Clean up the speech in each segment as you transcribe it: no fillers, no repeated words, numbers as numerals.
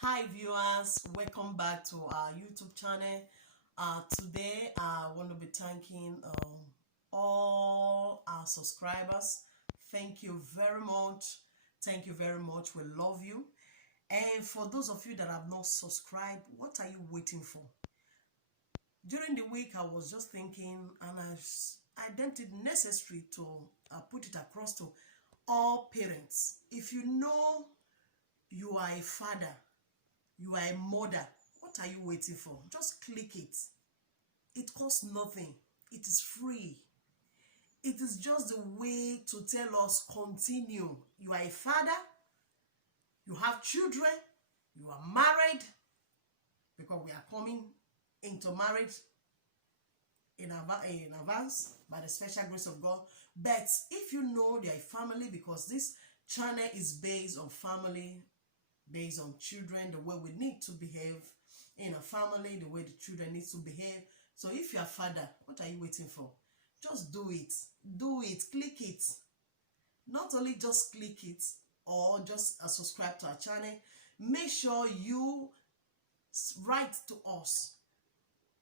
Hi viewers, welcome back to our YouTube channel. Today I want to be thanking all our subscribers. Thank you very much. Thank you very much. We love you. And for those of you that have not subscribed, what are you waiting for? During the week I was just thinking, and I deemed it necessary to put it across to all parents. If you know you are a father, you are a mother, what are you waiting for? Just click it. It costs nothing. It is free. It is just the way to tell us continue. You are a father, you have children, you are married, because we are coming into marriage in advance by the special grace of God. But if you know they are a family, because this channel is based on family, based on children, the way we need to behave in a family, the way the children need to behave. So if you're a father, what are you waiting for? Just do it. Do it. Click it. Not only just click it or just subscribe to our channel. Make sure you write to us.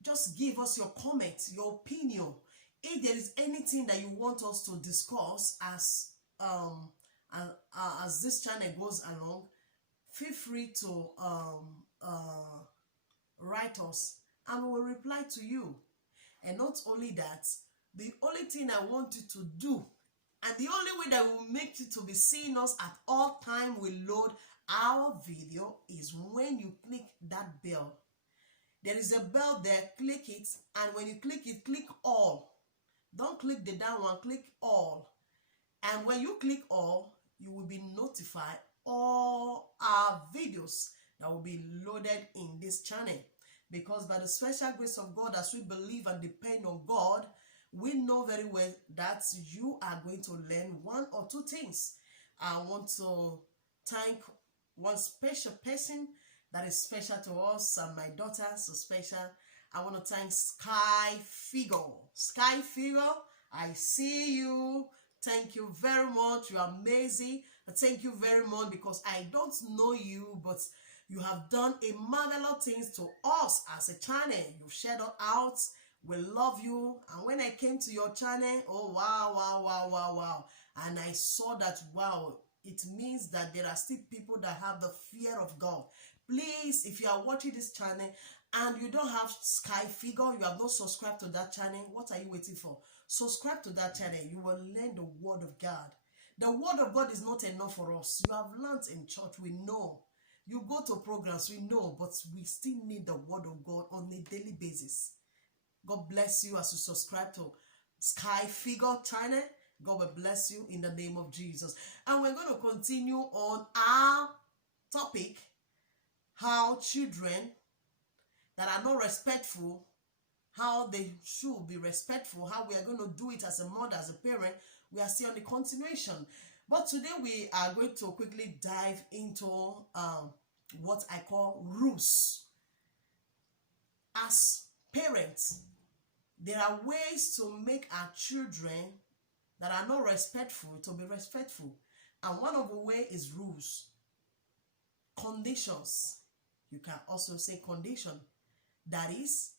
Just give us your comments, your opinion. If there is anything that you want us to discuss as this channel goes along, feel free to write us and we will reply to you. And not only that, the only thing I want you to do, and the only way that will make you to be seeing us at all time we load our video, is when you click that bell. There is a bell there, click it, and when you click it, click all. Don't click the down one, click all. And when you click all, you will be notified all our videos that will be loaded in this channel. Because by the special grace of God, as we believe and depend on God, we know very well that you are going to learn one or two things. I want to thank one special person that is special to us, and my daughter, so special. I want to thank Sky Figure. Sky Figure, I see you. Thank you very much. You are amazing. Thank you very much, because I don't know you, but you have done a marvelous things to us as a channel. You've shared us out. We love you. And when I came to your channel, oh wow. And I saw that, wow, it means that there are still people that have the fear of God. Please, if you are watching this channel and you don't have Sky Figure, you have not subscribed to that channel, what are you waiting for? Subscribe to that channel. You will learn the word of God. The word of God is not enough for us. You have learned in church, we know. You go to programs, we know, but we still need the word of God on a daily basis. God bless you as you subscribe to Sky Figure channel. God will bless you in the name of Jesus. And we're going to continue on our topic, how children that are not respectful, how they should be respectful, how we are going to do it as a mother, as a parent. We are still on the continuation. But today we are going to quickly dive into what I call rules. As parents, there are ways to make our children that are not respectful to be respectful. And one of the ways is rules. Conditions. You can also say condition. That is,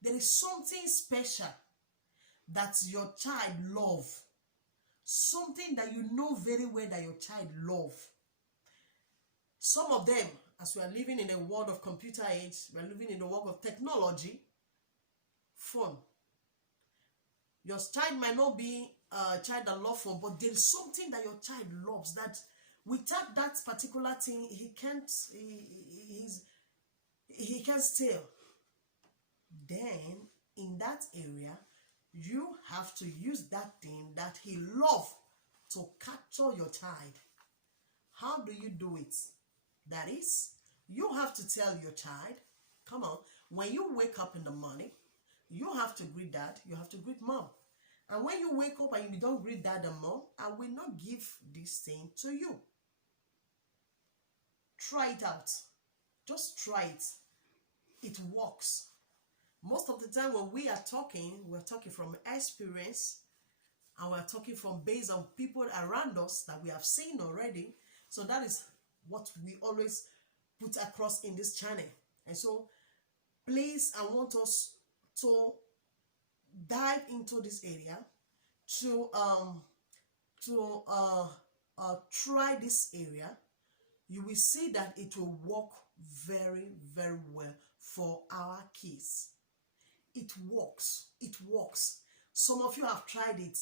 there is something special that your child loves. Something that you know very well that your child loves. Some of them, as we are living in a world of computer age, we are living in the world of technology, phone. Your child might not be a child that loves phone, but there's something that your child loves that without that particular thing, he can't steal. Then, in that area, you have to use that thing that he loves to capture your child. How do you do it? That is, you have to tell your child, come on, when you wake up in the morning, you have to greet dad, you have to greet mom. And when you wake up and you don't greet dad and mom, I will not give this thing to you. Try it out. Just try it. It works. Most of the time when we are talking, we're talking from experience, and we're talking from based on people around us that we have seen already. So that is what we always put across in this channel. And so please, I want us to dive into this area to try this area. You will see that it will work very, very well for our kids. It works. It works. Some of you have tried it,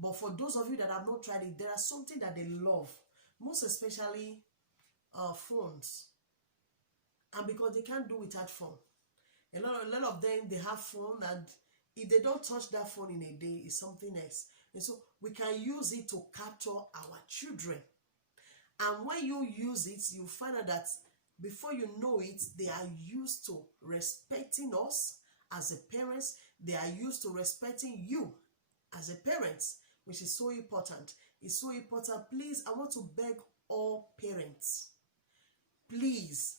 but for those of you that have not tried it, there are something that they love, most especially phones. And because they can't do without phone. A lot of them, they have phone, and if they don't touch that phone in a day, it's something else. And so we can use it to capture our children. And when you use it, you find out that before you know it, they are used to respecting us as a parents. They are used to respecting you as a parent, which is so important. It's so important. Please, I want to beg all parents, please,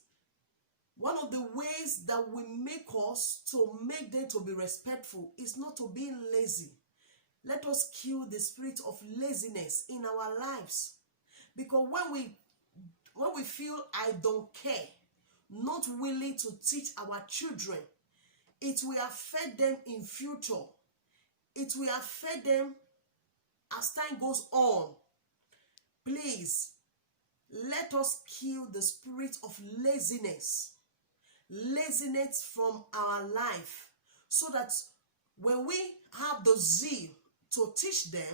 one of the ways that we make us to make them to be respectful is not to be lazy. Let us kill the spirit of laziness in our lives. Because when we feel I don't care, not willing to teach our children, it will affect them in future. It will affect them as time goes on. Please, let us kill the spirit of laziness. Laziness from our life, so that when we have the zeal to teach them,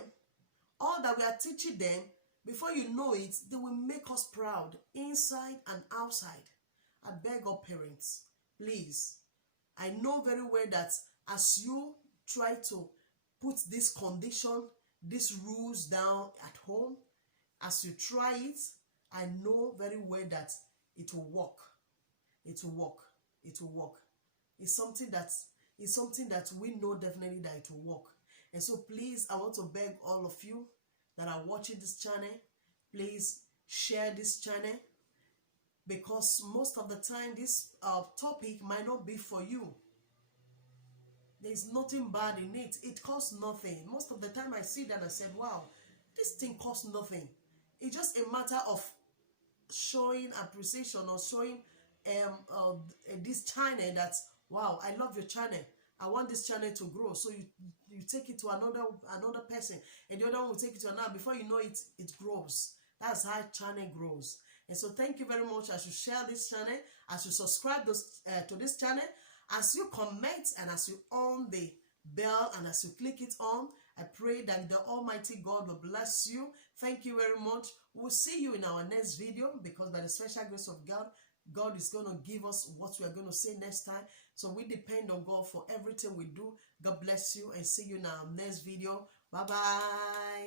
all that we are teaching them, before you know it, they will make us proud inside and outside. I beg our parents, please. I know very well that as you try to put this condition, these rules down at home, as you try it, I know very well that it will work. It will work. It will work. It's something that we know definitely that it will work. And so please, I want to beg all of you that are watching this channel, please share this channel, because most of the time this topic might not be for you. There's nothing bad in it. It costs nothing. Most of the time I see that, I said, wow, this thing costs nothing. It's just a matter of showing appreciation or showing this channel that, wow, I love your channel. I want this channel to grow. So you take it to another person, and the other one will take it to another. Before you know it, it grows. That's how channel grows. And so thank you very much as you share this channel, as you subscribe to this channel, as you comment, and as you on the bell, and as you click it on. I pray that the Almighty God will bless you. Thank you very much. We'll see you in our next video, because by the special grace of God, God is going to give us what we are going to say next time. So we depend on God for everything we do. God bless you, and see you in our next video. Bye-bye.